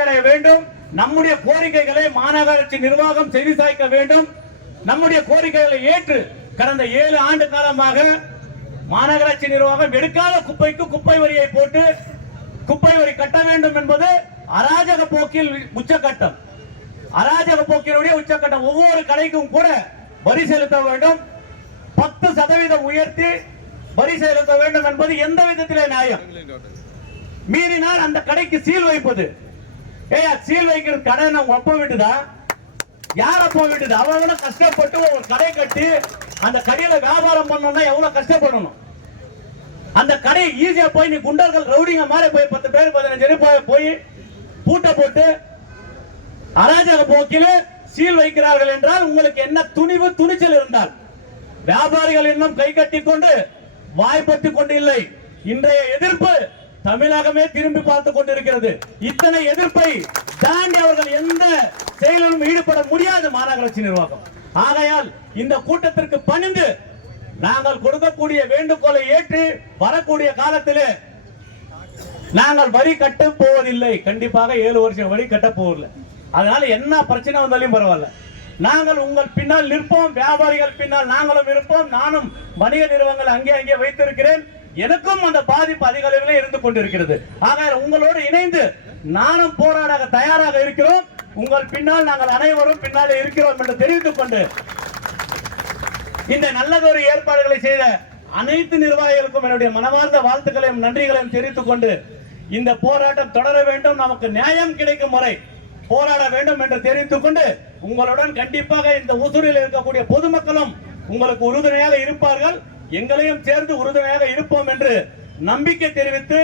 அடைய வேண்டும். நம்முடைய கோரிக்கைகளை மாநகராட்சி நிர்வாகம் செவி சாய்க்க வேண்டும். நம்முடைய கோரிக்கைகளை ஏற்று கடந்த ஏழு ஆண்டு காலமாக மாநகராட்சி நிர்வாகம் எடுக்காத குப்பைக்கு குப்பை வரியை போட்டு குப்பை வரி கட்ட வேண்டும் என்பது அராஜக போக்கில் உச்சக்கட்டம். அராஜக போக்கினுடைய உச்சக்கட்டம். ஒவ்வொரு கடைக்கும் கூட வரி செலுத்த வேண்டும். பத்து சதவீதம் உயர்த்தி வரி செலுத்த வேண்டும் என்பது எந்த விதத்திலே நியாயம்? மீறினால் அந்த கடைக்கு சீல் வைப்பது. ஏயா சீல் வைக்கிற கடை நம்ம ஒப்ப விட்டுதா? யார் அப்ப விட்டுது? அவ்வளவு கஷ்டப்பட்டு ஒரு கடை கட்டி அந்த கடையில வியாபாரம் பண்ணணும்னா எவ்வளவு கஷ்டப்படணும்? அந்த கடையை ஈஸியா போய் நீ குண்டர்கள் ரவுடிங்க மாதிரி போய் பத்து பேர் பதினஞ்சு பேர் போய் போய் பூட்டை போட்டு அராஜக போக்கில் சீல் வைக்கிறார்கள் என்றால் உங்களுக்கு என்ன துணிவு துணிச்சல் இருந்தால். வியாபாரிகள் இன்னும் கை கட்டி கொண்டு வாய்ப்பட்டு கொண்டு இல்லை. இன்றைய எதிர்ப்பு தமிழகமே திரும்பி பார்த்து கொண்டிருக்கிறது. இத்தனை எதிர்ப்பை தாண்டி அவர்கள் எந்த செயலிலும் ஈடுபட முடியாது மாநகராட்சி நிர்வாகம். ஆகையால் இந்த கூட்டத்திற்கு பணிந்து நாங்கள் கொடுக்கக்கூடிய வேண்டுகோளை ஏற்று வரக்கூடிய காலத்திலே நாங்கள் வரி கட்ட போவதில்லை. கண்டிப்பாக ஏழு வருஷம் வரி கட்ட போவதில்லை. அதனால என்ன பிரச்சனை வந்தாலும் பரவாயில்ல. நாங்கள் உங்கள் பின்னால் நிற்போம் வியாபாரிகள் பின்னால் நாங்களும் இருப்போம் நானும் வணிக நிறுவனங்கள் அங்கே அங்கே வைத்திருக்கிறேன். எனக்கும் அந்த பாதிப்பு அதிக அளவில் இருந்து கொண்டிருக்கிறது. ஆக உங்களோடு இணைந்து நானும் போராட தயாராக இருக்கிறோம். உங்கள் பின்னால் நாங்கள் அனைவரும் பின்னாலே இருக்கிறோம் என்று தெரிவித்துக் கொண்டு இந்த நல்லதொரு ஏற்பாடுகளை செய்த அனைத்து நிர்வாகிகளுக்கும் என்னுடைய மனமார்ந்த வாழ்த்துக்களையும் நன்றிகளையும் தெரிவித்துக் கொண்டு இந்த போராட்டம் தொடர வேண்டும். நமக்கு நியாயம் கிடைக்கும் முறை போராட வேண்டும் என்று தெரிவித்துக் கொண்டு உங்களுடன் கண்டிப்பாக இந்த ஊசூரில் இருக்கக்கூடிய பொதுமக்களும் உங்களுக்கு உறுதுணையாக இருப்பார்கள். எங்களையும் சேர்ந்து உறுதுணையாக இருப்போம் என்று நம்பிக்கை தெரிவித்து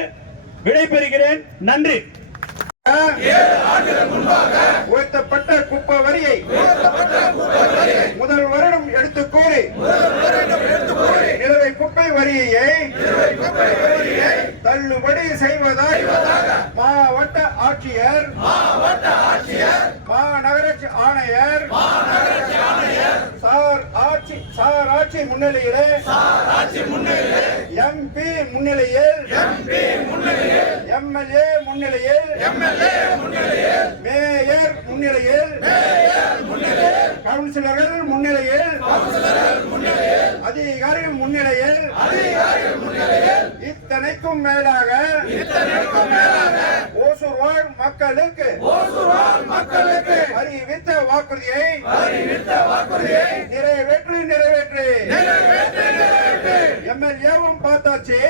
விடைபெறுகிறேன். நன்றி. உயர்த்தப்பட்ட குப்ப வரியை முதல் வருடம் எடுத்து கூறி வரியை தள்ளுபடி செய்வதாய் மாவட்ட ஆட்சியர் மாநகராட்சி ஆணையர் சார் ஆட்சி சார் ஆட்சி முன்னிலையிலே எம்பி முன்னிலையில் எம்எல்ஏ முன்னிலையில் மேயர் முன்னிலையில் கவுன்சிலர்கள் முன்னிலையில். அதிகாரிகள் முன்னிலையில். இத்தனைக்கும் மேலாக. ஓசூர் வாழ் மக்களுக்கு. அறிவித்த வாக்குறுதியை. நிறைவேற்று நிறைவேற்று. எம்எல்ஏவும் பார்த்தாச்சு.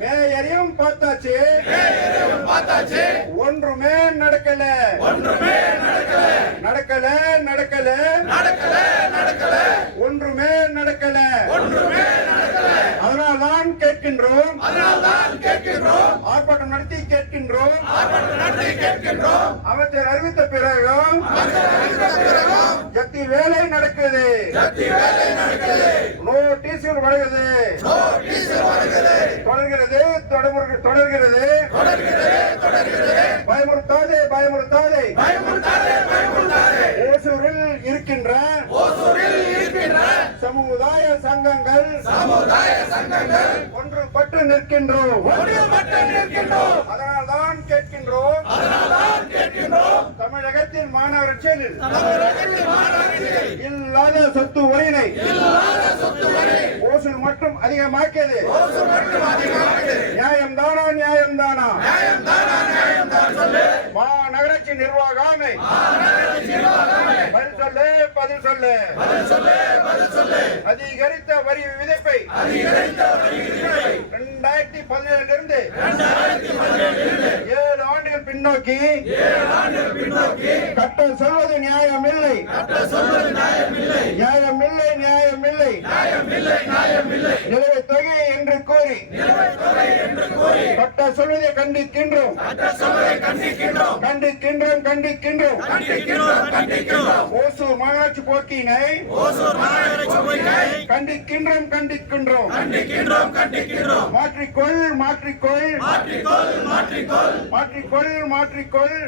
மேயரையும் பார்த்தாச்சு. ஒன்றுமே நடக்கல. நடக்கல நடக்கல. ஒன்றுமே நடக்கல. அதனால்தான் கேட்கின்றோம். ஆர்ப்பாட்டம் நடத்தி கேட்கின்றோம். அமைச்சர் அறிவித்த பிறகும் ஜப்தி வேலை நடக்குது. நோட்டீஸ் வருகிறது. தொடர்கிறது தொடர்கிறது. தொடர்கிறது பயமுறுத்தாதே. பயமுறுத்தாதே. ஓசூரில் இருக்கின்ற சமுதாய சங்கங்கள் ஒன்றுபட்டு நிற்கின்றோம். அதனால்தான் கேட்கின்றோம். தமிழகத்தின் மாநகராட்சியில் இல்லாத சொத்து வரியினை ஓசூர் மட்டும் அதிகமாக்கியது. நியாயம் தானா நியாயம் தானா மாநகராட்சி நிர்வாகமே பதில் சொல்லு பதில் சொல்லு அதிகரித்த வரி விதிப்பை. இரண்டாயிரத்தி பதினேழிலிருந்து ஏழு ஆண்டுகள் பின்னோக்கி கட்ட சொல்வது நியாயம் இல்லை நியாயம் இல்லை நியாயம் இல்லை நிலவை தொகை என்று கூறி கட்ட சொல்வதை கண்டிக்கின்றோம். கண்டிக்கின்றோம். கண்டிக்கின்றோம் ஓசூர் மாநகராட்சி போக்கினை கண்டிக்கின்றோம் கண்டிக்கின்றோம். மாற்றிக்கொள் மாற்றிக்கொள்.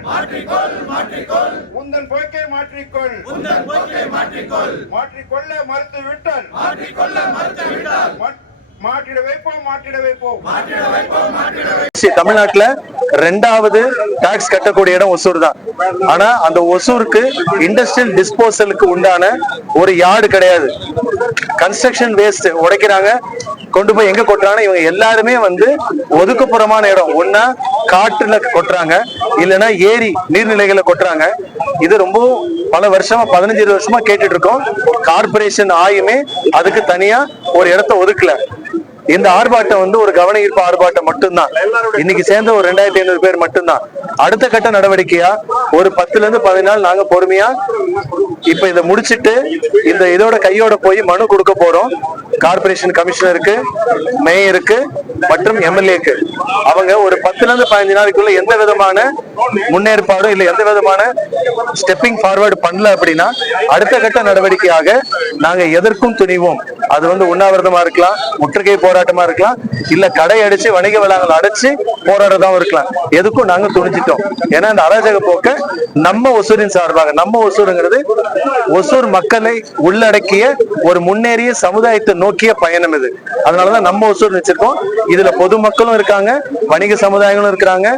மாற்றிக்கொள் மாற்றிக்கொள். உந்தன் போக்கை மாற்றிக்கொள். மாற்றிக்கொள்ள மறுத்து விட்டால் மாற்றிட வைப்போம் மாற்றிட வைப்போம். சி- தமிழ்நாட்டுல ரெண்டாவது டாக்ஸ் கட்டக்கூடிய இடம் ஒசூர் தான். ஆனா அந்த ஒசூருக்கு இண்டஸ்ட்ரியல் டிஸ்போசலுக்கு உண்டான ஒரு யார்டு கிடையாது. கன்ஸ்ட்ரக்ஷன் வேஸ்ட் உடைக்கிறாங்க. கொண்டு போய் எங்க கொட்டுறாங்க இவங்க எல்லாருமே வந்து ஒதுக்குப்புறமான இடம். ஒன்னா காட்டுல கொட்டுறாங்க. இல்லைன்னா ஏரி நீர்நிலைகளை கொட்டுறாங்க. இது ரொம்ப பல வருஷமா பதினஞ்சு இருபது வருஷமா கேட்டுட்டு இருக்கோம் கார்பரேஷன் ஆயுமே அதுக்கு தனியா ஒரு இடத்த ஒதுக்கல. இந்த ஆர்ப்பாட்டம் வந்து ஒரு கவன ஈர்ப்பு ஆர்ப்பாட்டம் மட்டும்தான். இன்னைக்கு சேர்ந்த ஒரு ரெண்டாயிரத்தி ஐநூறு பேர் மட்டும்தான். அடுத்த கட்ட நடவடிக்கையா ஒரு பத்துல இருந்து பதினாலு நாங்க பொறுமையா இப்ப இதை முடிச்சிட்டு இந்த இதோட கையோட போய் மனு கொடுக்க போறோம். கார்பரேஷன் கமிஷனருக்கு மேயருக்கு மற்றும் எம்எல்ஏக்கு அவங்க ஒரு பத்துல இருந்து பதினஞ்சு நாளைக்குள்ள எந்த விதமான முன்னேற்பாடும் இல்ல எந்த விதமான ஸ்டெப்பிங் ஃபார்வர்டு பண்ணல அப்படின்னா அடுத்த கட்ட நடவடிக்கையாக நாங்க எதற்கும் துணிவோம். அது வந்து உண்ணாவிரதமா இருக்கலாம் முற்றுகை போராட்டமா இருக்கலாம் இல்ல கடை அடிச்சு வணிக வளாகங்கள் அடைச்சு போராடுறதாவும் இருக்கலாம். எதுக்கும் நாங்க துணிச்சிட்டோம் ஏன்னா இந்த அராஜக போக்க நம்ம ஒசூரின் சார்பாக நம்ம ஒசூருங்கிறது ஒசூர் மக்களை உள்ளடக்கிய ஒரு முன்னேறிய சமுதாயத்தை நோக்கிய பயணம் இது. அதனாலதான் நம்ம ஒசூர் வச்சிருக்கோம் இதுல பொதுமக்களும் இருக்காங்க வணிக சமுதாயங்களும் இருக்கிறாங்க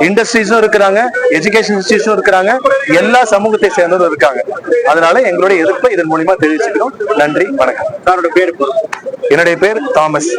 இண்டஸ்ட்ரீஸும் இருக்கிறாங்க எஜுகேஷன் இன்ஸ்டியூஷனும் இருக்கிறாங்க. எல்லா சமூகத்தை சேர்ந்தவரும் இருக்காங்க. அதனால எங்களுடைய எதிர்ப்பை இதன் மூலியமா தெரிவிச்சுக்கிறோம். நன்றி வணக்கம். என்னுடைய பேர் தாமஸ்.